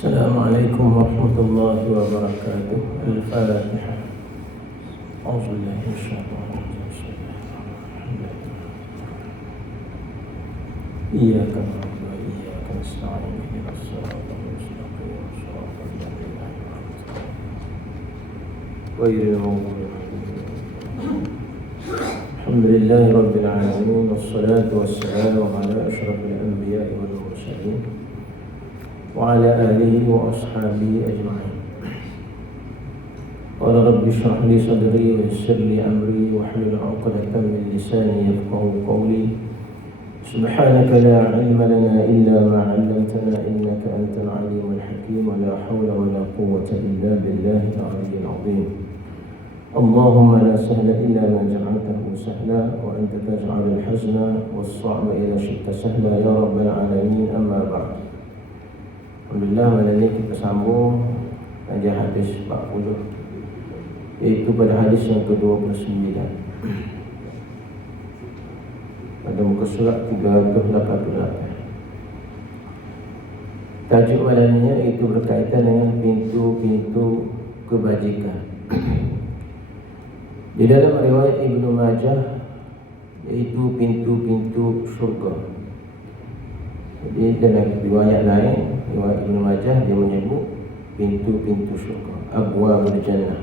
السلام عليكم ورحمة الله وبركاته. الفاتحة. أعوذ بالله من الشيطان الرجيم. بسم الله الرحمن الرحيم. إياك نعبد وإياك نستعين اهدنا الصراط المستقيم صراط الذين أنعمت عليهم غير المغضوب عليهم. الحمد لله رب العالمين والصلاة والسلام على أشرف الأنبياء والمرسلين وعلى آله وأصحابه أجمعين. قال رب اشرح لي صدري ويسر لي أمري واحلل عقدة من لساني يفقهوا قولي. سبحانك لا علم لنا إلا ما علمتنا إنك أنت العليم الحكيم ولا حول ولا قوة إلا بالله العلي العظيم. اللهم لا سهل إلا ما جعلته سهلا وأنت تجعل الحزن والصعب إذا شئت سهلا يا رب العالمين. أما بعد. Alhamdulillah, malam ini kita sambung kajian hadis 40, iaitu pada hadis yang ke-29 pada muka surat 388. Tajuk malamnya itu berkaitan dengan pintu-pintu kebajikan. Di dalam riwayat Ibnu Majah, yaitu pintu-pintu syurga. Jadi dalam riwayat lain, riwayat Ibnu Majah, dia menyebut pintu-pintu syurga, abwabul jannah.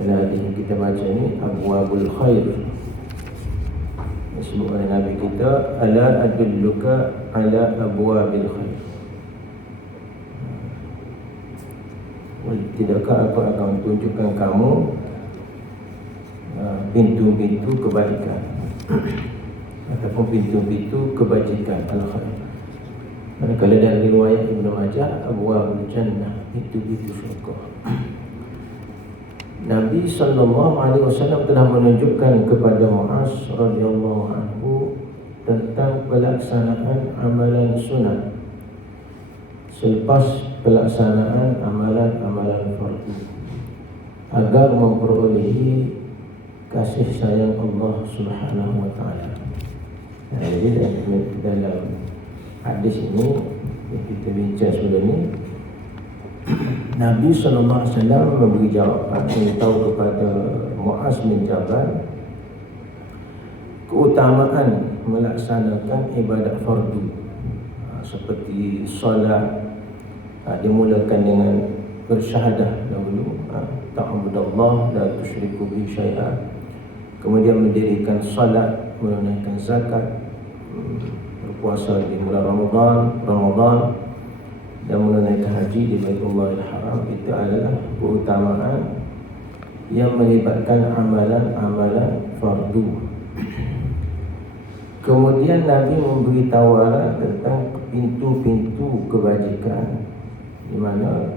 Dalam hadis yang kita baca ni, abwabul khair. Disebut oleh Nabi kita, ala adulluka ala abwabil khair. Tidakkah aku akan tunjukkan kamu pintu-pintu kebaikan ataupun pintu-pintu kebajikan al-khair. Manakala dalam riwayat Ibnu Majah, abwabul jannah, pintu-pintu syurga. Nabi SAW telah menunjukkan kepada Muaz radhiyallahu anhu tentang pelaksanaan amalan sunat selepas pelaksanaan amalan-amalan fardu agar memperolehi kasih sayang Allah Subhanahu wa taala. Jadi dalam hadis ini yang kita bincang sebelum ini, Nabi SAW memberi jawapan, memberitahu kepada Muaz bin Jabal keutamaan melaksanakan ibadat fardu seperti solat. Dimulakan dengan bersyahadah dahulu, ta'budallah la tusyriku bihi syai'an, kemudian mendirikan salat, menunaikan zakat, berpuasa di bulan Ramadan dan menunaikan haji di Baitullahil Haram. Itu adalah keutamaan yang melibatkan amalan-amalan fardu. Kemudian Nabi memberi tawaran tentang pintu-pintu kebajikan, di mana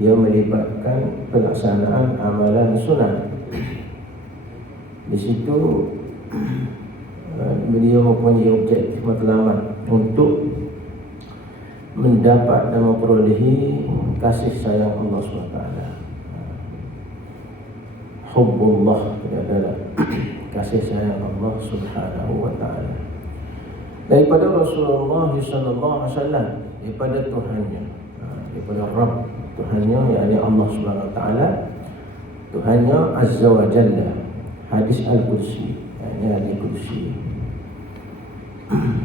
ia melibatkan pelaksanaan amalan sunat. Di situ beliau mempunyai objektif matlamat untuk mendapat dan memperolehi kasih sayang Allah SWT. Hubbullah, adalah kasih sayang Allah Subhanahu wa ta'ala daripada Rasulullah SAW, daripada Tuhannya, daripada Rabb Tuhannya, yakni Allah Subhanahu wa ta'ala, Tuhannya Azza wa Jalla. Hadis Al-Qudsi, yakni Al-Qudsi.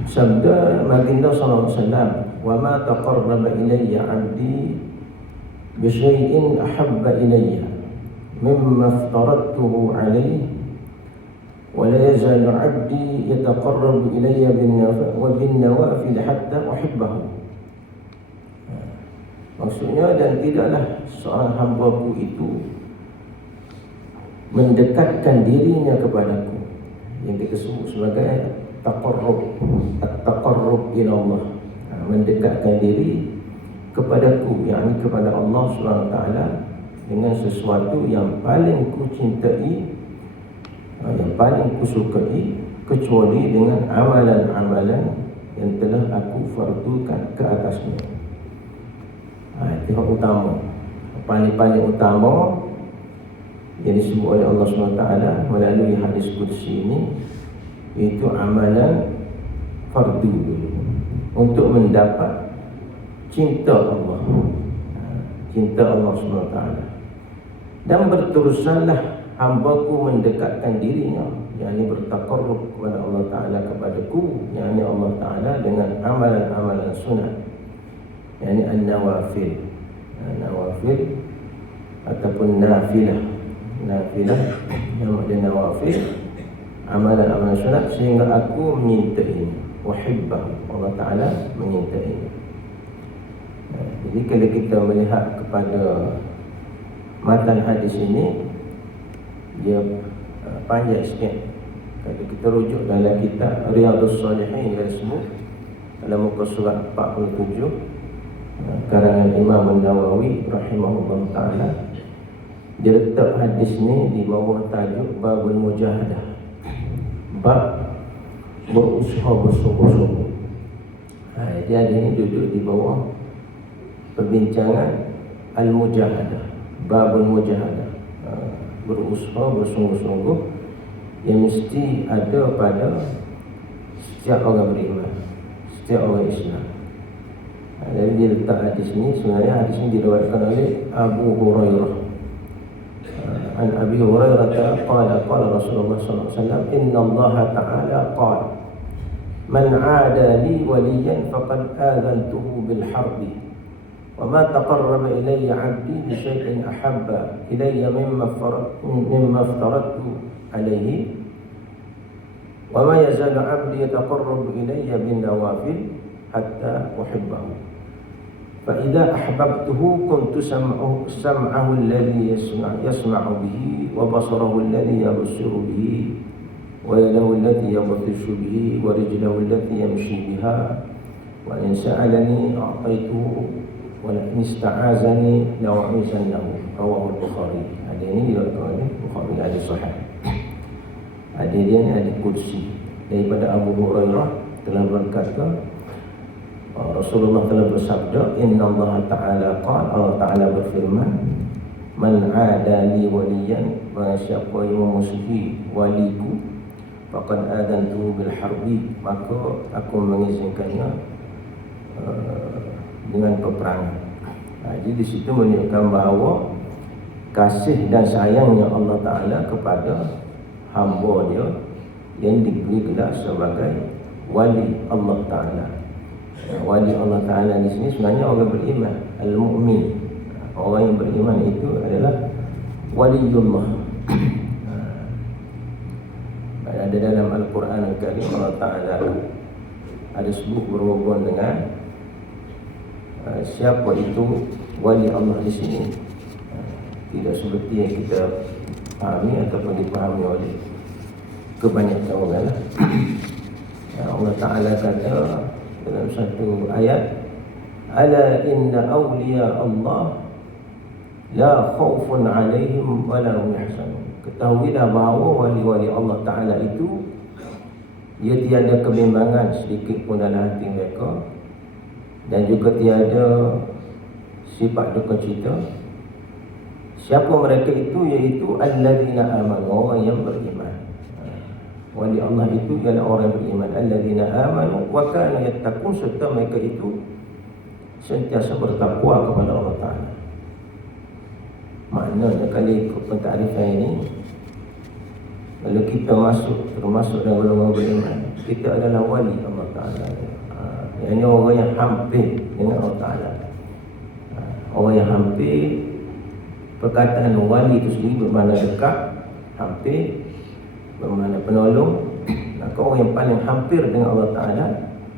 Sabda Baginda sallallahu alaihi wasallam, "Wa ma taqarraba ilayya 'abdi bi syai'in ahabba ilayya mimma aftaradtuhu 'alayhi wa la yazalu 'abdi yataqarrabu ilayya bin nawafil hatta uhibbahu." Maksudnya, dan tidaklah seorang hamba-Ku itu mendekatkan dirinya kepadaku, yang kita sebut sebagai taqarrub ila Allah, mendekatkan diri kepadaku, yakni kepada Allah SWT, dengan sesuatu yang paling ku cintai, yang paling ku sukai, kecuali dengan amalan-amalan yang telah aku fardukan ke atasnya. Itu yang utama, paling utama yang disebut oleh Allah SWT melalui hadis qudsi ini, itu amalan fardu dulu, untuk mendapat cinta Allah. Cinta Allah SWT. Dan berterusanlah hamba-Ku mendekatkan dirinya, yakni bertaqarrub kepada Allah Ta'ala kepadaku, yakni Allah Ta'ala dengan amalan-amalan sunat, yakni an-nawafil. Nawafil ataupun nafilah. Nafilah yang ada nawafil, amalan-amalan sunat, sehingga aku menyintainya. Wahibbah, Allah Ta'ala menyintainya. Jadi kalau kita melihat kepada matan hadis ini, dia panjang sikit. Kalau kita rujuk dalam kitab Riyadhus Shalihin dalam muka surat 47, karangan Imam An-Nawawi rahimahullah ta'ala, dia letak hadis ni di bawah tajuk Babul Mujahadah, bab berusaha bersungguh-sungguh. Jadi ada ini duduk di bawah perbincangan Al-Mujahadah, Babul Mujahadah, berusaha bersungguh-sungguh yang mesti ada pada setiap orang beriman, setiap orang Islam. Jadi dia letak hadis ni, sebenarnya hadis ni diriwayatkan oleh Abu Hurairah. An Abi Hurairah qala Rasulullah sallallahu alaihi wasallam, inna Allah ta'ala qala man 'ada li waliyan faqad adhantuhu bil harbi wa ma taqarraba ilayya 'abdi bi shay'in ahabba ilayya mimma aftaradtu alayhi wa ma yazalu 'abdi yataqarrabu ilayya bin nawafil hatta uhibbahu fa idza ahbabtuhu kuntu sam'ahu alladhi yasma'u bihi wa basarahu alladhi yabsiru bihi wa yadahu allati yabtishu bihi wa rijluhu allati yamshi biha wa in sa'alani a'taytuhu wa in ista'azani la'u'izannahu. Rawahu Bukhari. Hadis ini diriwayatkan oleh Bukhari, hadis sahih. Hadis dia ni hadis qudsi daripada Abu Hurairah telah berkata, Rasulullah telah bersabda, inna Allah Ta'ala qala, Allah Ta'ala berfirman, man 'ada li waliyan, barang siapa yang memusuhi waliku, faqad adantuhu bil harbi, maka aku mengizinkannya dengan peperangan. Jadi di situ menunjukkan bahawa kasih dan sayangnya Allah Ta'ala kepada hamba dia yang diberi gelar sebagai wali Allah Ta'ala. Wali Allah Ta'ala di sini sebenarnya orang beriman, al-mu'min. Orang yang beriman itu adalah waliullah. Ada dalam Al-Quran Al-Karim, Allah Ta'ala ada sebut berhubung dengan siapa itu wali Allah di sini. Tidak seperti yang kita pahami ataupun dipahami oleh kebanyakan orang lah. Allah Ta'ala kata dalam satu ayat, ala inna awliya Allah la khawfun alaihim wa la hum yahzanun. Ketahuilah bahawa wali-wali Allah Ta'ala itu, ia tiada kebimbangan sedikit pun dalam hati mereka, dan juga tiada sifat duka cita. Siapa mereka itu? Iaitu alladzina amanu, orang yang beriman. Wali Allah itu ialah orang yang beriman. Alladzina amanu wa kanu yattaqun, serta mereka itu sentiasa bertakwa kepada Allah Ta'ala. Maknanya kalau ikut pentarifan ini, kalau kita termasuk dalam golongan beriman, kita adalah wali Allah Ta'ala. Ini orang yang hampir dengan Allah Ta'ala. Orang yang hampir, perkataan wali itu sendiri bermakna dekat, hampir, bermakna penolong. Maka orang yang paling hampir dengan Allah Ta'ala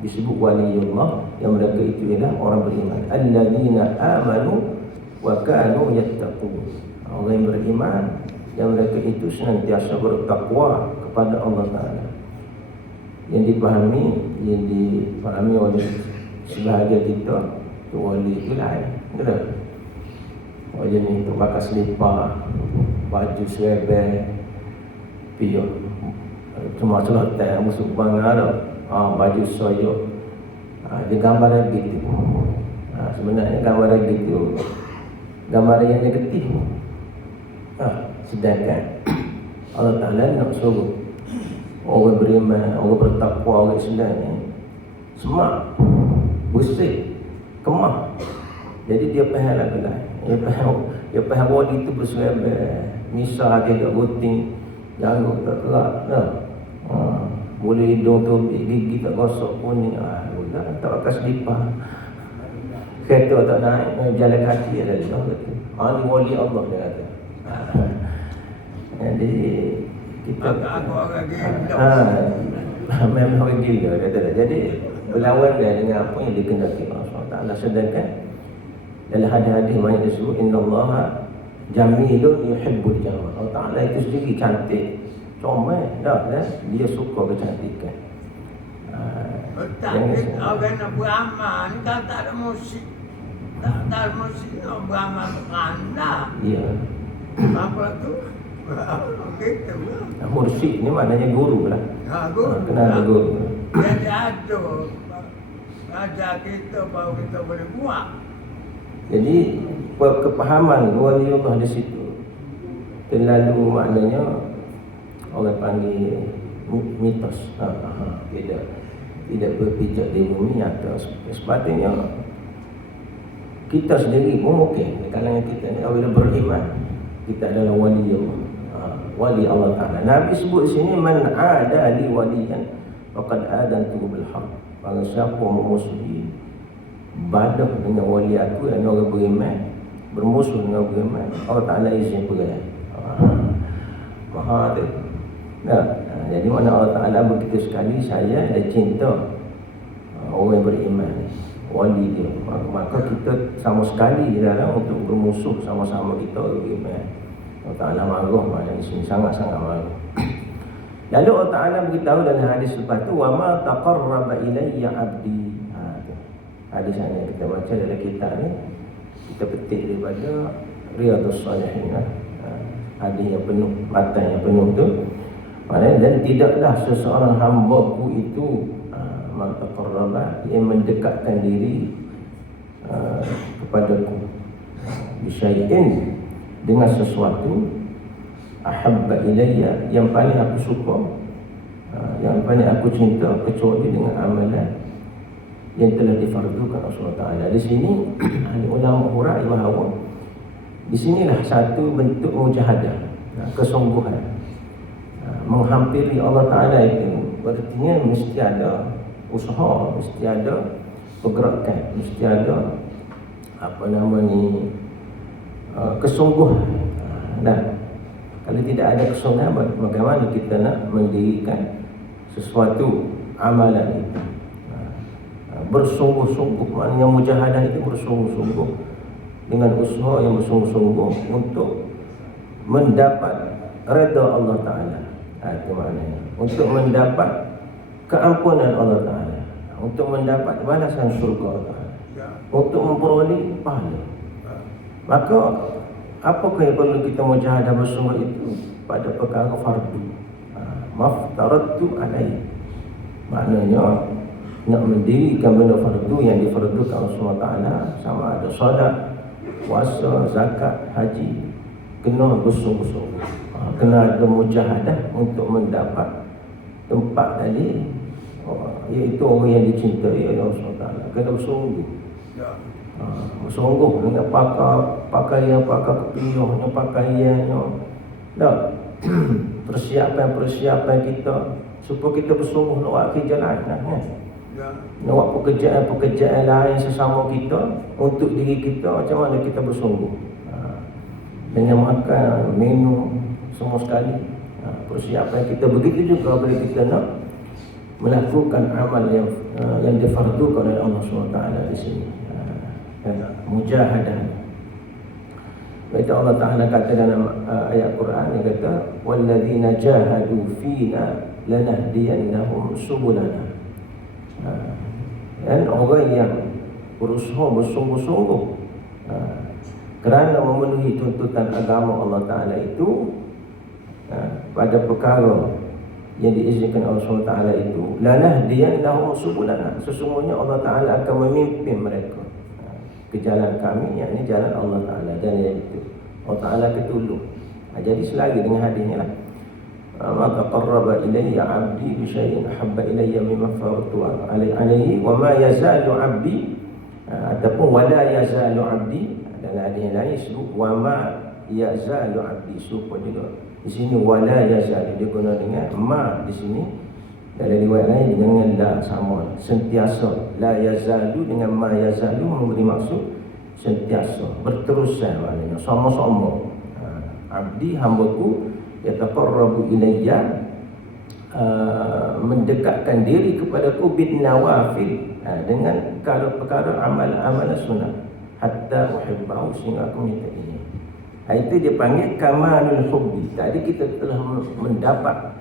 disebut waliullah, yang mereka itu ialah orang beriman. Alladzina amanu wa kanu yattaqun. Orang yang beriman, yang mereka itu senantiasa bertakwa kepada Allah Ta'ala. Yang dipahami oleh sebahagian kita, tu wali itu lain. Betul? Wali ni tu pakai selipar, baju serebel, pion, cuma celoteh, musuh bangga, baju soyok, dia gambar gitu. Sebenarnya gambar gitu, gambar yang negatif. Sedangkan Allah Ta'ala nak suruh orang beriman, orang bertakwa, orang Islam ni semak, bersih, kemah. Jadi dia faham lagu lain. Dia faham wali itu berserabah. Misal dia tak rutin, janggut tak kerak. Boleh hidung tu gigi tak gosok kuning. Tak pakai selipar. Kereta tak naik, jalan kaki ada dia kata. Ni wali Allah dia kata. Jadi kita memang orang gila kata. Jadi berlawan dia dengan apa yang dikehendaki Allah SWT. Sedangkan dalam hadis-hadis banyak disebut innallaha jamilun yuhibbul jamal. Allah Taala itu sendiri cantik, comel dah dia suka kecantikan. Tapi orang nak beramal ni kalau tak ada musik, tak ada musik nak beramal kerana. Ya. Apa tu? Kita lah. Mursyid ni maknanya guru lah. Guru. Kena ada guru. Jadi ada ajar kita baru kita boleh buat. Jadi kepahaman waliullah di situ terlalu maknanya orang panggil mitos. Tidak berpijak di bumi nyata. Sepatutnya kita sendiri pun mungkin di kalangan kita ni apabila beriman kita adalah wali Allah. Wali Allah Ta'ala. Nabi sebut di sini man ada li waliyan faqad adantu bil haq. Kalau siapa memusuhi badah dengan wali aku dan orang beriman, bermusuh dengan beriman, Allah Ta'ala izin perang. Maha tu. Jadi mana Allah Ta'ala begitu sekali saya dan cinta orang yang beriman, wali dia. Maka kita sama sekali dalam untuk bermusuh sama-sama kita orang beriman. Allah Ta'ala marah pada di sini, sangat-sangat marah. Lalu Allah Ta'ala beritahu dalam hadis lepas tu, wa ma taqarraba ilayya 'abdi. Hadis yang kita baca dalam kitab ni, kita petik daripada Riyadhus Shalihin. Hadis yang penuh, matan yang penuh tu. Maknanya, dan tidaklah seseorang hamba-Ku itu ma taqarraba, yang mendekatkan diri kepadaku bisyai'in, dengan sesuatu ahabba ilayya, yang paling aku suka, yang paling aku cinta, kecuali dengan amalan yang telah difardukan Allah Ta'ala. Di sini ulama hurai bahawa di sinilah satu bentuk mujahadah, kesungguhan menghampiri Allah Ta'ala. Itu berarti mesti ada usaha, mesti ada pergerakan, mesti ada kesungguhan. Dan kalau tidak ada kesungguhan, bagaimana kita nak mendirikan sesuatu amalan itu? Bersungguh-sungguh, maknanya mujahadah itu bersungguh-sungguh, dengan usaha yang bersungguh-sungguh untuk mendapat redha Allah Ta'ala. Itu maknanya untuk mendapat keampunan Allah Ta'ala, untuk mendapat balasan syurga Allah Ta'ala, untuk memperoleh pahala. Maka apakah yang perlu kita mujahadah bersungguh itu? Pada perkara fardu. Maftaradtu alaihi, maknanya nak mendirikan benda fardu yang difardukan Allah SWT, sama ada solat, puasa, zakat, haji, kena bersungguh-sungguh. Kena ada mujahadah untuk mendapat tempat tadi, iaitu orang yang dicintai oleh Allah SWT. Kena bersungguh. Bersungguh dengan pakaian kepiyuhnya, pakaiannya, persiapan kita, supaya kita bersungguh nak buat kerja lain, nak buat pekerjaan lain sesama kita, untuk diri kita. Macam mana kita bersungguh dengan makan, minum, semua sekali, persiapan kita. Begitu juga bila kita nak melakukan amal yang difardukan oleh Allah SWT di sini. Mujahadah. Baik, Allah Ta'ala kata dalam ayat Quran, dia kata walladzina jahadu fina lanahdiyannahum subulana. Dan orang yang berusaha bersungguh-sungguh kerana memenuhi tuntutan agama Allah Ta'ala itu, pada perkara yang diizinkan Allah SWT itu, lanahdiyannahum subulana, sesungguhnya Allah Ta'ala akan memimpin mereka ke jalan kami, yakni jalan Allah Ta'ala. Dan yang itu Allah Ta'ala ketulung. Jadi selagi dengan hadisnya lah, ma taqarraba ilayya 'abdi bi syai'in ahabba ilayya mimma faradtu alaihi wa ma yazalu 'abdi Ataupun wala yazalu abdi, dalam hadis yang lain sebut wa ma yazalu abdi, serupa juga. Di sini wala yazalu, dia guna dengan ma di sini. Dalam riwayat lain dengan la, sama, sentiasa. La yazalu dengan ma yazalu memberi maksud sentiasa, berterusan, maknanya sama-sama. Abdi, hambaku, yataqarrabu ilayya, mendekatkan diri kepadaku bin nawafil, dengan perkara-perkara amal-amal sunnah, hatta uhibbahu, sehingga aku minta ini. Itu dia panggil kamalul hubbi. Tadi kita telah mendapat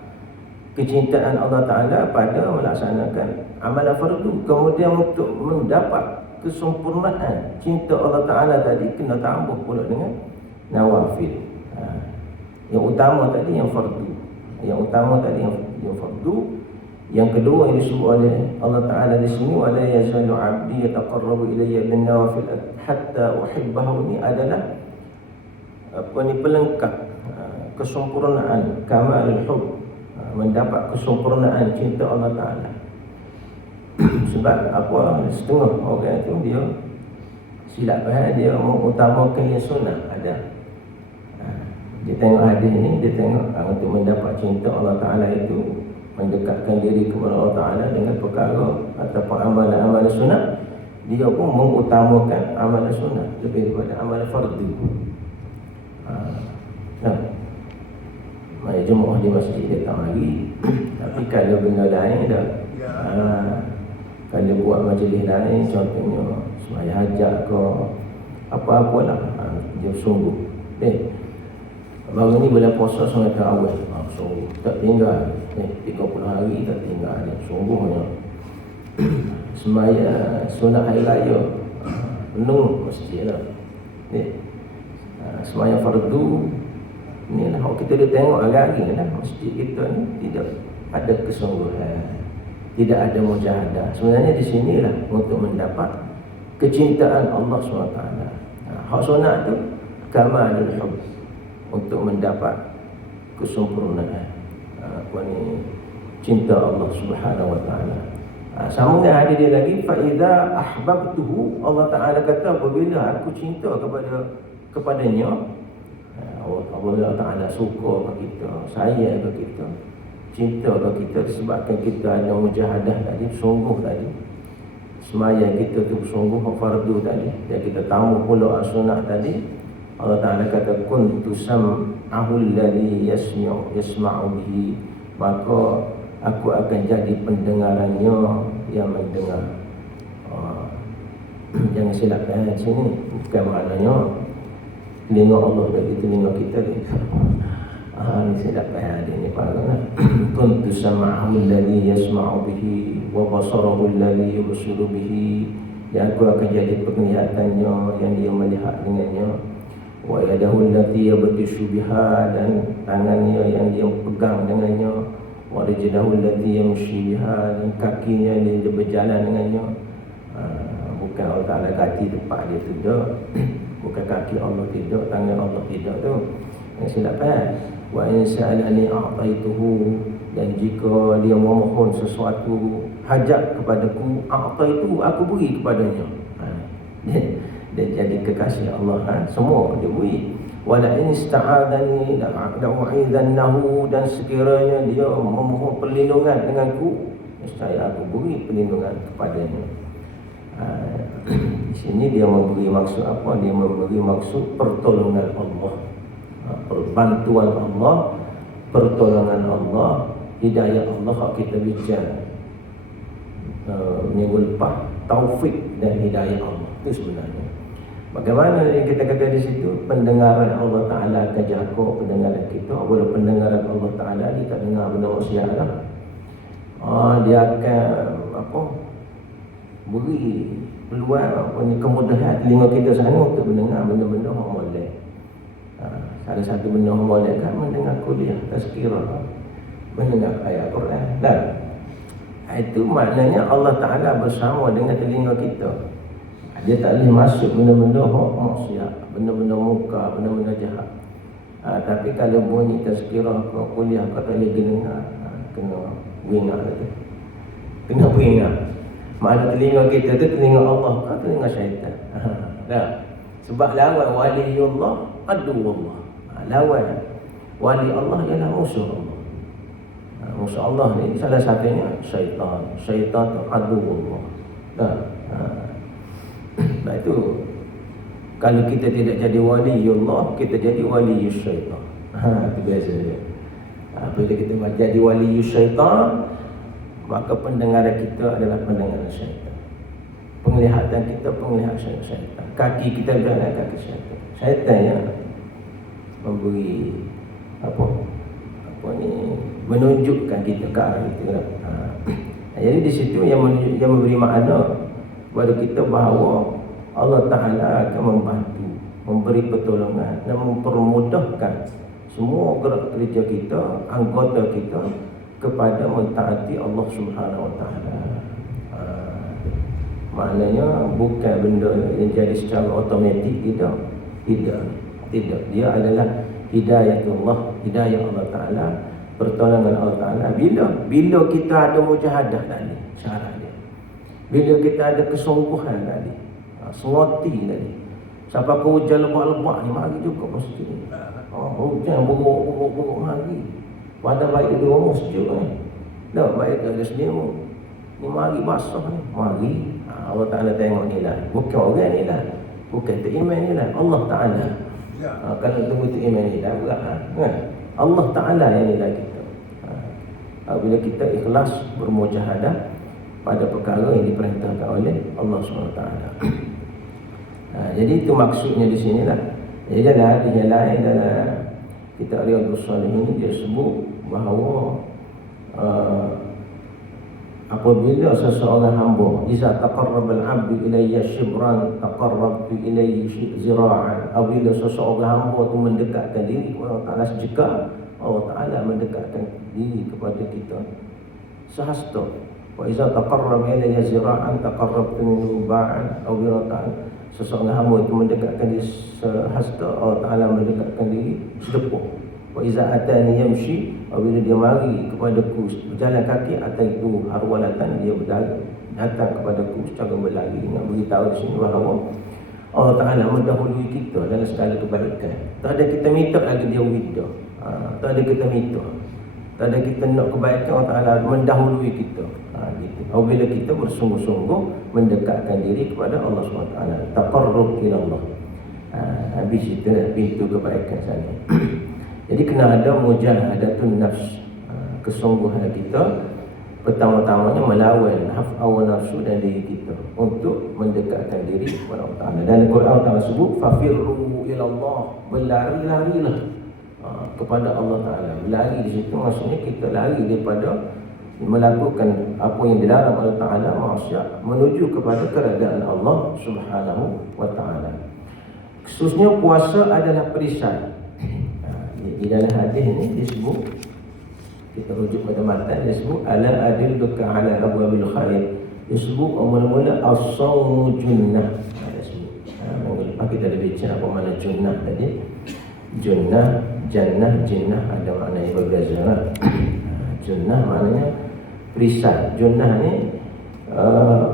kecintaan Allah Ta'ala pada melaksanakan amalan fardu. Kemudian untuk mendapat kesempurnaan cinta Allah Ta'ala tadi, kena tambah pula dengan nawafil. Yang utama tadi yang fardu, yang fardu. Yang kedua yang disebut oleh Allah Ta'ala di sini, wala yazalu abdi yataqarrabu ilayya bin nawafil hatta uhibbahu, ini adalah pelengkap kesempurnaan kamalul hubb, mendapat kesempurnaan cinta Allah Ta'ala. Sebab setengah orang itu dia silap faham, dia mengutamakan yang sunnah. Dia tengok hadis ni, dia tengok untuk mendapat cinta Allah Ta'ala itu, mendekatkan diri kepada Allah Ta'ala dengan perkara ataupun amalan-amalan sunnah, dia pun mengutamakan amalan sunnah lebih daripada amalan fardu. Mari jemaah di masjid datang lagi. Tapi kalau benda lain dah, kalau buat majlis lain, contohnya sembahyang hajat ke apa-apalah, dia sungguh. Baru ni bulan puasa sunat awal, sungguh tak tinggal. 30 hari tak tinggal, sungguhnya. Sembahyang sunat hari raya, penuh masjid lah. Sembahyang fardu, ni lah kita dah tengok hari-hari lah, masjid kita ni tidak ada kesungguhan, tidak ada mujahadah. Sebenarnya di sinilah untuk mendapat kecintaan Allah SWT. Hak sunat tu kamalul hubb, untuk mendapat kesempurnaan cinta Allah Subhanahu wa taala. Sambungan hadis dia lagi, fa idza ahbabtuhu, Allah Taala kata apabila aku cinta kepadanya, Allah Taala suka kepada kita, sayang kepada kita, cinta kepada kita disebabkan kita ada mujahadah tadi, sungguh tadi. Sembahyang kita tu sungguh fardu tadi, dan kita tambah pula sunnah tadi. Allah Ta'ala kata kuntu sam'ahu alladhi yasma'u bihi, maka aku akan jadi pendengarannya yang mendengar. Jangan silap sini, bukan maknanya telinga Allah bagi telinga kita ni. Ni silap dia ni paragraf. Kuntu sam'ahu alladhi yasma'u bihi wa basarahu alladhi yubsiru bihi, dan aku akan jadi penglihatannya yang dia melihat dengannya. Wa yadahu allati yabtishu biha, dan tangannya yang dia pegang dengannya. Wa rijlahu allati yamshi biha, dan kakinya yang dia berjalan dengannya. Bukan Allah Ta'ala kaki tempat dia tidak, bukan kaki Allah tidak, tangan Allah tidak tu. Yang silap wa in sa'alani a'taituhu, dan jika dia memohon sesuatu hajat kepadaku, a'taitu, aku beri kepadanya. Dia jadi kekasih Allah, semua dia beri. Wala in ista'adani la'u'idhannahu, dan sekiranya dia memohon perlindungan denganku, nescaya aku beri perlindungan kepadanya. Di sini dia memberi maksud apa? Dia memberi maksud pertolongan Allah, perbantuan Allah, pertolongan Allah, hidayah Allah. Hak kita bicara minggu lepas, taufik dan hidayah Allah itu sebenarnya. Bagaimana yang kita kata di situ, pendengaran Allah Ta'ala akan jaga pendengaran kita. Apabila pendengaran Allah Ta'ala, dia tak dengar benda manusia lah. Dia akan beri peluang, kemudahan telinga kita sana untuk mendengar benda-benda yang molek. Salah satu benda yang molek kan mendengar kuliah, tazkirah, mendengar ayat Quran. Dan itu maknanya Allah Ta'ala bersama dengan telinga kita. Dia tak boleh masuk benda-benda maksiat, benda-benda muka, benda-benda jahat. Tapi kalau bunyi tazkirah ke kuliah, kau tak boleh dengar, kena ingat lagi. Kena ingat. Mana telinga kita tu telinga Allah ke telinga syaitan? Dah. Sebab lawan waliullah aduwullah. Lawan wali Allah ialah musuh Allah. Musuh Allah ni salah satunya syaitan. Syaitan tu aduwullah. Dah. Sebab itu kalau kita tidak jadi waliullah, kita jadi wali syaitan. Itu biasa dia. Bila kita jadi wali syaitan, maka pendengaran kita adalah pendengaran syaitan. Penglihatan kita penglihatan syaitan. Kaki kita adalah kaki syaitan. Syaitan yang memberi menunjukkan kita ke arah itu. Jadi di situ yang memberi makna kepada kita bahawa Allah Ta'ala akan membantu, memberi pertolongan dan mempermudahkan semua gerak kerja kita, anggota kita kepada mentaati Allah Subhanahu Wa Ta'ala. Maknanya bukan benda yang jadi secara automatik, tidak. Dia adalah hidayatullah, hidayah Allah Ta'ala, pertolongan Allah Ta'ala. Bila kita ada mujahadah tadi, syarat dia. Bila kita ada kesungguhan tadi, sengoti tadi. Sampai ke hujan lebat-lebat ni, mari juga mesti. Hujan buruk mari. Pada baik dia orang sejuk ni. Tak baik dia sendiri. Ni mari basah ni, mari. Allah Ta'ala tengok ni lah. Bukan orang ni lah. Bukan teriman ni lah. Allah Ta'ala. Kalau tunggu teriman ni lah, berat lah. Allah Ta'ala yang ni lah kita. Bila kita ikhlas bermujahadah pada perkara yang diperintahkan oleh Allah SWT. Jadi itu maksudnya di sini lah. Jadi dalam hadis yang lain dalam kitab Riyadhus Shalihin ini dia sebut bahawa apabila seseorang hamba iza taqarraba al-'abdu ilayya shibran taqarrabtu ilayhi zira'an, apabila seseorang hamba itu mendekatkan diri kepada Allah Ta'ala sejengkal, Allah Ta'ala mendekatkan diri kepada kita sehasta. Wa iza taqarraba ilayya zira'an taqarrabtu minhu ba'an aw wiratan, seseorang hamba itu mendekatkan diri sehasta, Allah Ta'ala mendekatkan diri sedepuk. Wa iza atani yamshi, apabila dia mari kepadaku berjalan kaki, ataitu harwalatan, dia datang kepadaku secara berlari. Nak beritahu di sini bahawa Allah Ta'ala mendahului kita dalam segala kebaikan. Tak ada kita minta lagi dia wida. Tak ada kita minta. Tak ada kita nak kebaikan, Allah Ta'ala mendahului kita. Gitu. Apabila kita bersungguh-sungguh mendekatkan diri kepada Allah SWT, taqarrub ila Allah. Habis itu pintu kebaikan sana. Jadi kena ada mujahadatun nafs, kesungguhan kita pertama-tamanya melawan hawa nafsu dan diri kita untuk mendekatkan diri kepada Allah Ta'ala. Dan Al-Quran Allah Ta'ala sebut fafirru ila Allah, berlari-larilah kepada Allah Ta'ala. Berlari di situ maksudnya kita lari daripada melakukan apa yang dilarang Allah Ta'ala, maksiat, menuju kepada keredaan Allah Subhanahu Wa Ta'ala. Khususnya puasa adalah perisai. Di dalam hadis ini disebut, kita rujuk pada matan, disebut ala adilluka ala abwabil khair, disebut mula-mula as-sawmu junnah. Lepas kita dah bincang apa makna junnah tadi. Junnah, jannah, jinnah ada makna yang berbeza. Junnah maknanya perisai. Junnah ni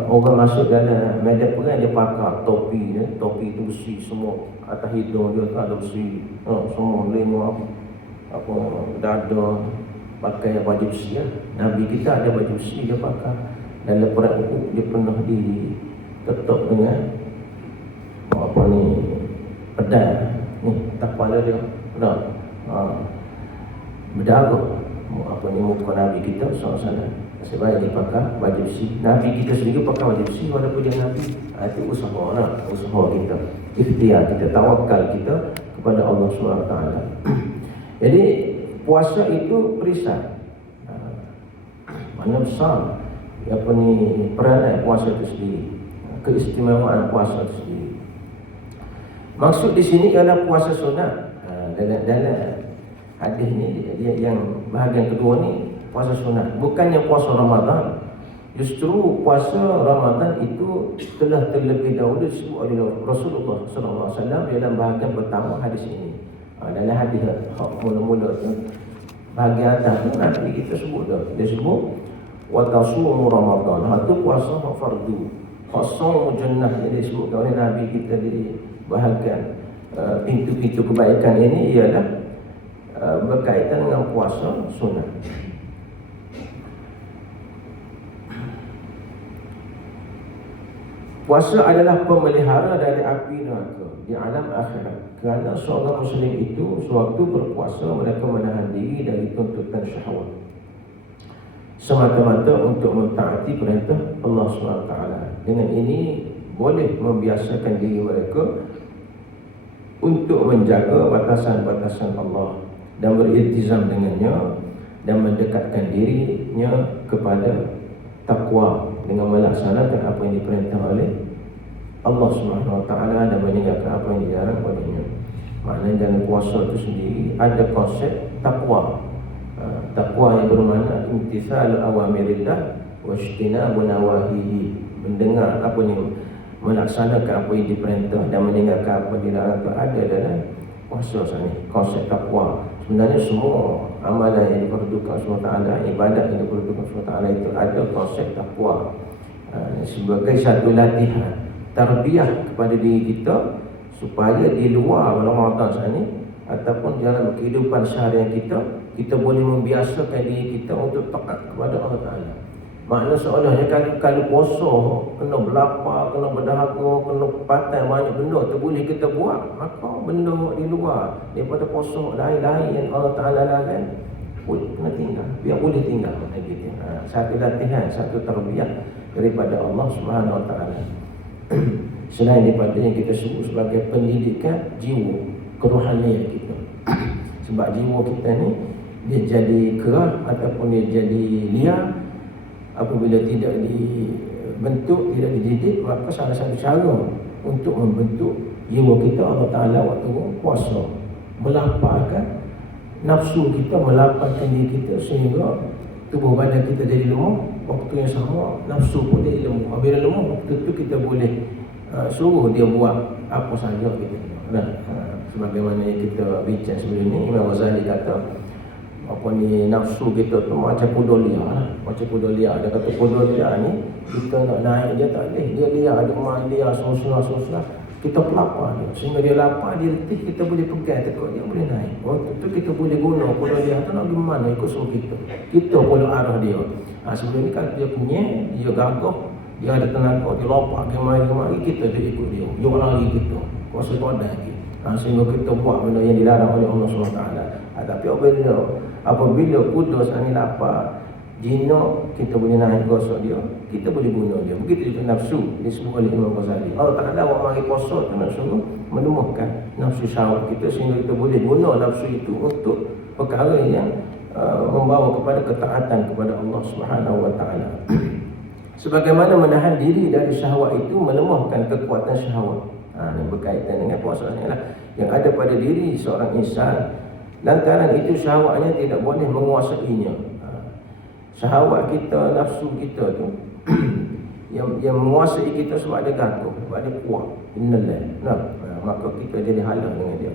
orang masuk dalam medan perang dia pakai topi ni, topi tu besi semua, atas hidung dia tak ada besi, semua lima apa dada pakai baju besi lah. Nabi kita ada baju besi dia pakai, dan lepas Uhud dia pernah diketuk dengan apa ni, pedang ni atas kepala dia, berdarah apa ni muka Nabi kita SAW. Sebab dia pakai baju besi. Nabi kita sendiri pakai baju besi walaupun dia Nabi. Itu usaha lah, usaha kita, ikhtiar kita, tawakal kita kepada Allah SWT. Jadi puasa itu perisai. Mana besar apa ni peranan puasa itu sendiri, keistimewaan puasa itu sendiri. Maksud di sini ialah puasa sunat. Dalam hadis ni yang bahagian kedua ni puasa sunat, bukannya puasa Ramadan. Justru puasa Ramadan itu telah terlebih dahulu disebut oleh Rasulullah SAW dalam bahagian pertama hadis ini. Dalam hadis mula-mula tu bahagian atas tu Nabi kita sebut dah. Dia sebut wa tasumu Ramadan. Itu puasa fardu. Qasam jannah yang disebutkan oleh Nabi kita di bahagian pintu-pintu kebaikan ini ialah berkaitan dengan puasa sunat. Puasa adalah pemelihara dari api neraka di alam akhirat. Kerana seorang Muslim itu sewaktu berpuasa mereka menahan diri dari tuntutan syahwat semata-mata untuk mentaati perintah Allah SWT. Dengan ini boleh membiasakan diri mereka untuk menjaga batasan-batasan Allah dan beriltizam dengannya dan mendekatkan dirinya kepada takwa dengan melaksanakan apa yang diperintah oleh Allah SWT dan meninggalkan apa yang dilarang olehnya. Maknanya dalam puasa itu sendiri ada konsep takwa. Takwa yang bermakna imtithal awamirillah wa ijtinabu nawahihi, mendengar apa yang melaksanakan apa yang diperintah dan meninggalkan apa yang dilarang. Itu ada dalam puasa sana. Konsep takwa. Sebenarnya semua amalan yang diperuntukkan SWT, ibadat yang diperuntukkan SWT itu ada konsep takwa sebagai satu latihan tarbiyah kepada diri kita supaya di luar Ramadan sana ataupun dalam kehidupan seharian kita boleh membiasakan diri kita untuk taat kepada Allah Ta'ala. Makna seolahnya kalau puasa kena berlapar, kena berdahaga, kena patai banyak benda tu boleh kita buat, maka benda di luar daripada puasa lain-lain yang Allah Ta'ala larang boleh kena tinggal, biar boleh tinggal gitu. Satu latihan, satu tarbiyah daripada Allah Subhanahu Wa Ta'ala. Selain daripada yang kita sebut sebagai pendidikan jiwa, kerohanian kita. Sebab jiwa kita ni dia jadi keras ataupun dia jadi liar apabila tidak dibentuk, tidak dididik, maka salah satu cara untuk membentuk jiwa kita Allah Ta'ala waktu puasa melaparkan nafsu kita, melaparkan diri kita sehingga tubuh badan kita jadi lemah. Waktu yang sama nafsu pun jadi lemah. Bila lemah, waktu tu kita boleh suruh dia buat apa saja kita. Sebagaimana yang kita bincang sebelum ni, Imam Ghazali kata apa ni, nafsu kita tu macam kuda liar lah. Macam kuda liar. Dia kata kuda liar ni kita nak naik dia tak boleh. Dia liar, dia main liar susah. Kita pelapar dia. Sehingga dia lapar, dia letih, kita boleh pegang tekuk dia, boleh naik. Waktu tu kita boleh guna kuda liar tu nak pergi mana ikut suruh kita. Kita boleh arah dia. Sebelum ni kan dia punya, dia gagah, dia ada tenaga, dia lompat, dia mari, kita dia ikut dia. Dia lari kita. Kuasa badan lagi. Sehingga kita buat benda yang dilarang oleh Allah SWT. Tapi apabila kuda ni lapar, jinak, kita boleh naik gosok dia, kita boleh guna dia. Begitu juga nafsu disebut oleh Imam Ghazali. Allah Ta'ala buat mari puasa tu nak suruh menemukan nafsu syahwat kita sehingga kita boleh guna nafsu itu untuk perkara yang membawa kepada ketaatan kepada Allah Subhanahu Wa Ta'ala. Sebagaimana menahan diri dari syahwat itu melemahkan kekuatan syahwat. Ini berkaitan dengan puasa ni lah yang ada pada diri seorang insan. Lantaran itu syahwatnya tidak boleh menguasainya. Syahwat kita, nafsu kita tu yang menguasai kita sebab dia gatuh, sebab dia kuat. Maka kita jadi halang dengan dia.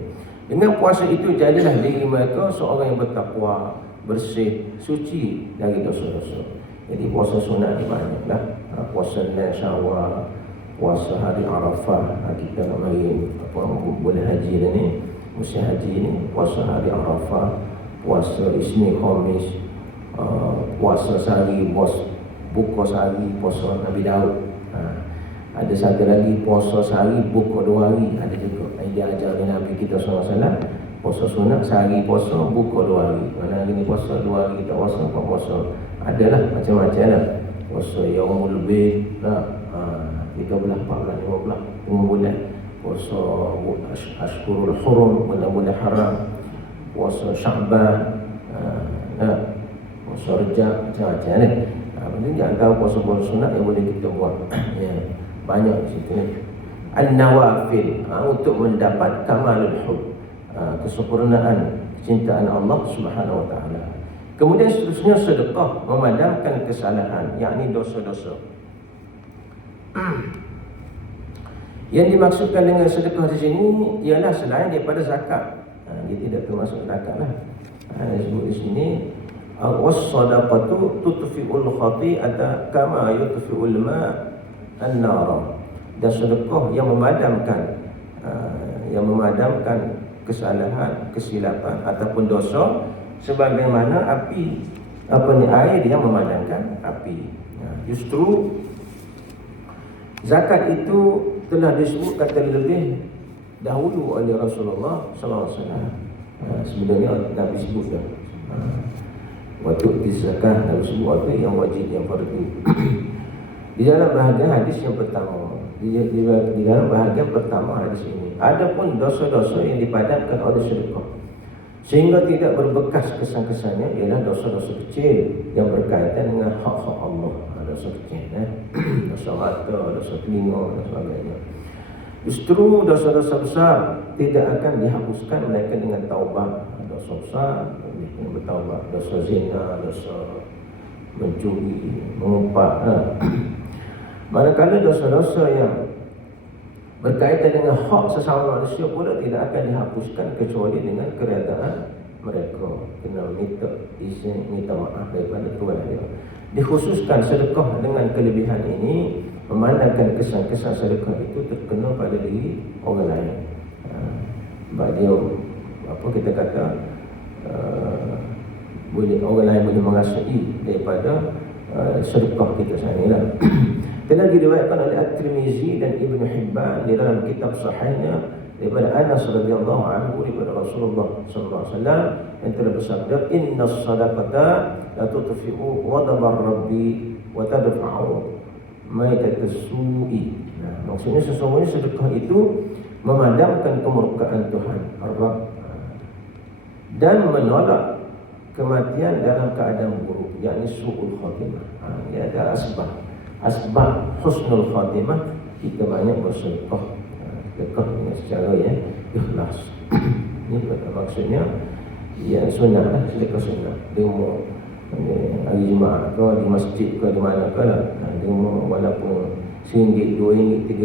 Dengan puasa itu jadilah diri mereka seorang yang bertakwa, bersih, suci dari dosa-dosa. Jadi puasa sunat ni banyaklah. Puasa Lail Syawal, puasa hari Arafah, kita nak mari boleh haji ni, musim haji ni, puasa hari Arafah, puasa Isnin Khamis, puasa sehari buka sehari, puasa Nabi Daud. Ada satu lagi puasa sehari buka 2 hari, ada juga yang diajar oleh Nabi kita SAW. Puasa sunat sehari puasa buka 2 hari. Mana hari ni puasa 2 hari, kita puasa 4 puasa. Adalah macam-macam lah. Puasa Yaumul Bid lah, 13, 14, 15 bulan. Puasa Ashhurul Hurum, bulan-bulan haram. Puasa Sya'ban, puasa Rejab, macam-macam ni. Ini antara puasa-puasa sunat yang boleh kita buat. Banyak di situ ni. An-Nawafil, untuk mendapat kamalul hub, kesempurnaan kecintaan Allah Subhanahu Wa Ta'ala. Kemudian seterusnya sedekah, memadamkan kesalahan, yakni dosa-dosa. Yang dimaksudkan dengan sedekah di sini ialah selain daripada zakat. Dia tidak termasuk zakat lah. Disebut di sini Was-sadaqatu tutfi'ul khati'ata kama yutfi'ul ma' an-nar. Dan sedekah yang memadamkan kesalahan, kesilapan ataupun dosa sebagaimana air yang memadamkan api. Justru zakat itu telah disebutkan terlebih dahulu oleh Rasulullah sallallahu alaihi wasallam. Sebenarnya Nabi sebut dah. Waktu zakat Nabi sebut apa yang wajib, yang fardu. Di dalam bahagian hadis yang pertama, di dalam bahagian pertama hadis ini, adapun dosa-dosa yang dipadamkan oleh sedekah sehingga tidak berbekas kesan-kesannya ialah dosa-dosa kecil yang berkaitan dengan hak-hak Allah. Dosa kecil, dosa mata, dosa telinga dan sebagainya. Justru dosa-dosa besar tidak akan dihapuskan melainkan dengan taubat. Dosa besar dengan bertaubat, dosa zina, dosa mencuri, mengumpat. Manakala dosa-dosa yang berkaitan dengan hak sesama manusia pula tidak akan dihapuskan kecuali dengan keredaan mereka. Kena minta izin, minta maaf daripada Tuhan dia. Dikhususkan sedekah dengan kelebihan ini memandangkan kesan-kesan sedekah itu terkena pada diri orang lain. Sebab dia kita kata boleh orang lain boleh merasai daripada sedekah kita sendirilah. Telah diriwayatkan oleh At-Tirmizi dan Ibn Hibban di dalam kitab sahihnya daripada Anas radhiyallahu anhu daripada Rasulullah sallallahu alaihi wasallam yang telah bersabda, "Innas sadaqata la tutfi'u ghadabar rabbi wa tadfa'u maitatas su'i." Maksudnya sesungguhnya sedekah itu memadamkan kemurkaan Tuhan Rabb dan menolak kematian dalam keadaan buruk, yakni su'ul khatimah. Ia ada asbab husnul khatimah. Kita banyak bersedekah, sedekah dengan secara ikhlas. Ini maksudnya sunnah, sedekah sunnah di rumah, hari Jumaat ke, di masjid ke, di mana ke lah. Di rumah walaupun RM1, RM2, RM3,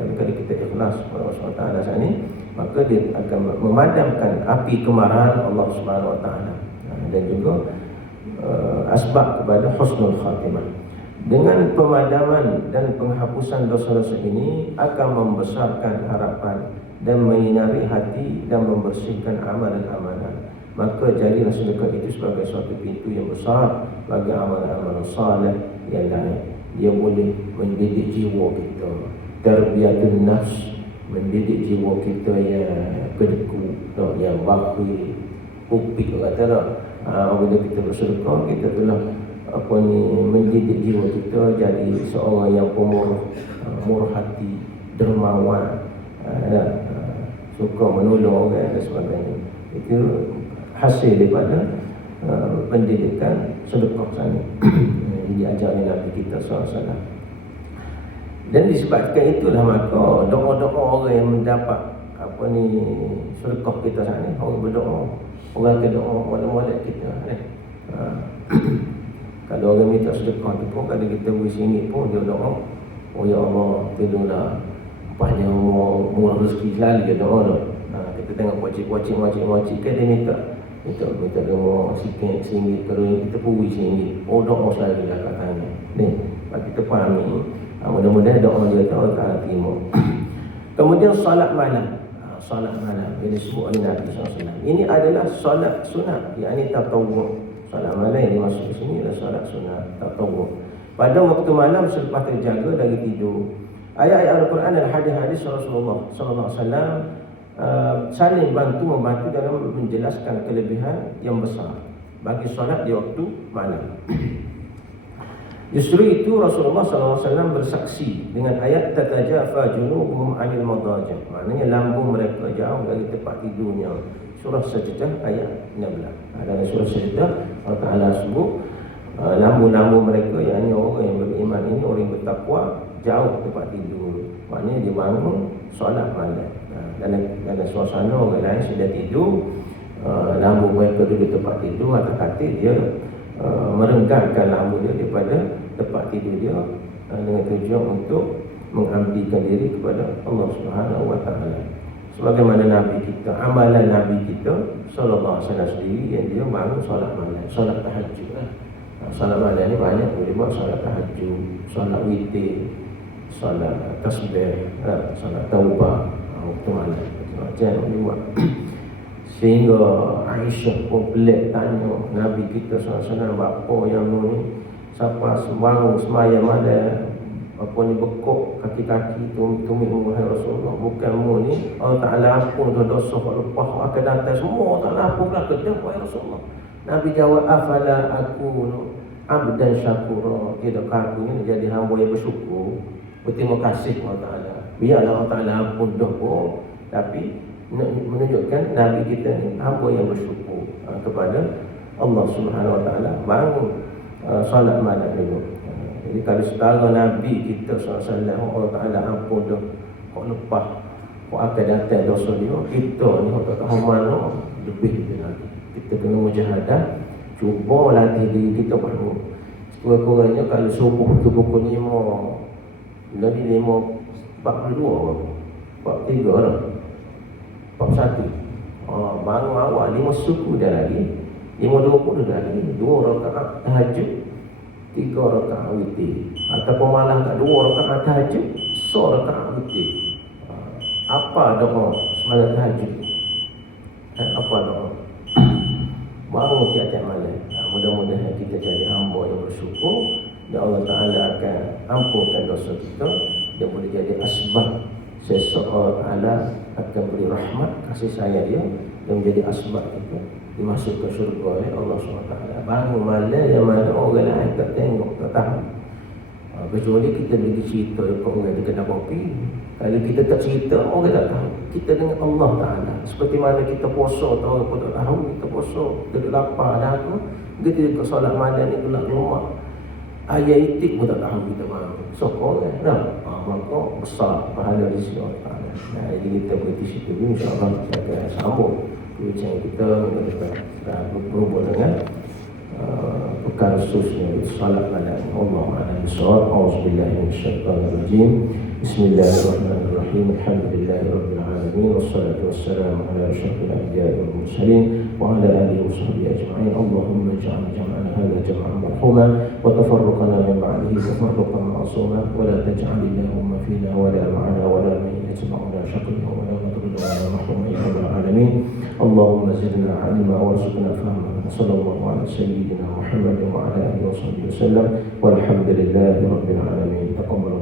tapi kalau kita ikhlas kepada Allah SWT saat ini, maka dia akan memadamkan api kemarahan Allah SWT. Dan juga asbab kepada husnul khatimah. Dengan pemadaman dan penghapusan dosa-dosa ini akan membesarkan harapan dan menyinari hati dan membersihkan amalan-amalan. Maka jadilah sedekah itu sebagai suatu pintu yang besar bagi amalan-amalan saleh yang lain. Dia boleh mendidik jiwa kita, tarbiyatun nafs, mendidik jiwa kita yang kedeku, yang bakhi, upik kata dah. Bila kita bersedekah, kita telah mendidik jiwa kita jadi seorang yang pemurah, murah hati, dermawan, suka menolong orang dan sebagainya. Itu hasil daripada pendidikan sedekah sana. Diajarin Nabi kita SAW. Dan disebabkan itulah maka doa-doa orang yang mendapat sedekah kita sana, orang berdoa, orang ke doa molek-molek kita. Kalau orang minta sedekah tu pun, kalau kita beri RM1 pun dia doa, "Oh ya Allah, tolonglah banyak murah rezeki selalu," dia doa tu. Kita tengok wajib kan dia minta rumah sikit RM1, kalau kita pun beri RM1. Oh, doa selalu lah katanya. Ni, kita fahami. Mudah-mudahan doa dia tu Allah terima. Kemudian salat malam. Salat malam yang disebut oleh Nabi SAW. Ini adalah salat sunat, yakni tatawwu'. Salat malam yang dimaksud di sini adalah salat sunat tatawwu'. Pada waktu malam selepas terjaga dari tidur. Ayat-ayat Al-Quran dan hadis-hadis Rasulullah SAW saling membantu dalam menjelaskan kelebihan yang besar bagi salat di waktu malam. Justru itu Rasulullah SAW bersaksi dengan ayat tatajafa junubuhum 'anil madaji', maknanya lambung mereka jauh dari tempat tidurnya. Surah Sajdah ayat 16. Dalam surah Sajdah Allah Taala sebut lambung-lambung mereka, yakni orang yang beriman ini, orang yang bertakwa, jauh tempat tidur. Maknanya dia bangun solat malam. Dalam suasana orang lain sudah tidur, lambung mereka duduk tempat tidur atas katil, dia merenggangkan lambung dia daripada tempat tidur dia dengan tujuan untuk mengabdikan diri kepada Allah Subhanahu Wa Taala. Sebagaimana Nabi kita, amalan Nabi kita sallallahu alaihi wasallam sendiri yang dia bangun solat malam, solat tahajud lah. Solat malam ni banyak boleh buat solat tahajud, solat witir, solat tasbih, solat taubah, waktu malam macam boleh buat. Sehingga Aisyah pun pelik tanya Nabi kita SAW, apa yang ni siapa bangun semayang malam apa ni bekok kaki-kaki tumit wahai Rasulullah, bukan mu ni Allah Ta'ala ampun dosa lepas akan datang semua Allah Ta'ala ampun lah kedai wahai Rasulullah. Nabi jawab, afala aku abdan syakura, tidakkah aku ni jadi hamba yang bersyukur, berterima kasih Allah Ta'ala. Biarlah Allah Ta'ala ampun dosa, tapi menunjukkan Nabi kita ni hamba yang bersyukur kepada Allah Subhanahu Wa Ta'ala. Bangun solat malam dulu. Jadi kalau setara Nabi kita SAW Allah Ta'ala ampun dah, kau lepas kau akan datang dosa dia, kita ni kau tak tahu mana lebih daripada Nabi. Kita kena mujahadah, cuba latih diri kita bangun. Sekurang-kurangnya kalau subuh tu pukul 5, Nabi 5:42, 43 lah, 41. Bangun awal 5 suku dah lagi, 5:20 dah lagi, 2 rakaat tahajud, 3 rakaat witir, ataupun malah kat 2 rakaat tahajud, 1 rakaat witir. Apa doa semalam tahajud? Apa doa? Bangun tiap-tiap malam. Mudah-mudahan kita jadi hamba yang bersyukur, dan Allah Ta'ala akan ampunkan dosa kita, dan boleh jadi asbab seseorang Allah akan beri rahmat, kasih sayang dia, dan menjadi asbab kita dimasuk ke syurga oleh Allah SWT. Bangun malam yang mana orang lain tak tengok, tak tahu. Kecuali kita bagi cerita ke orang di kedai kopi. Kalau kita tak cerita, orang tak tahu. Kita dengan Allah Ta'ala. Seperti mana kita puasa, orang pun tak tahu. Kita puasa, kita lapar dah tu, kita ke solat malam ni kelak keluar, ayat itik pun tak tahu kita bangun. Sokong kan? Maka besar pahala di sisi Allah Ta'ala. Jadi kita berhenti situ dulu, insyaAllah kita akan sambung bincang kita berhubung dengan perkara khususnya salat malam. Allahu'a'lam bishawab. A'udzubillahi minasyaitonirrajim. Bismillahirrahmanirrahim. Alhamdulillahirabbil alamin, wassalatu wassalamu ala asyrafil anbiya'i wal mursalin wa ala alihi wa sahbihi ajma'in. Allahumma ij'al jam'ana hadha jam'an marhuma wa tafarruqana min ba'dihi tafarruqan ma'suma wa la taj'al Allahumma fina wa la ma'ana wa la man yatba'una shaqiyya wa la madruda wa la mahrum ya rabbal alamin. Allahumma zidna 'ilma warzuqna fahma. Sallallahu ala sayyidina Muhammad wa ala alihi wa sahbihi wasallam. Walhamdulillahi rabbil alamin. Taqabbal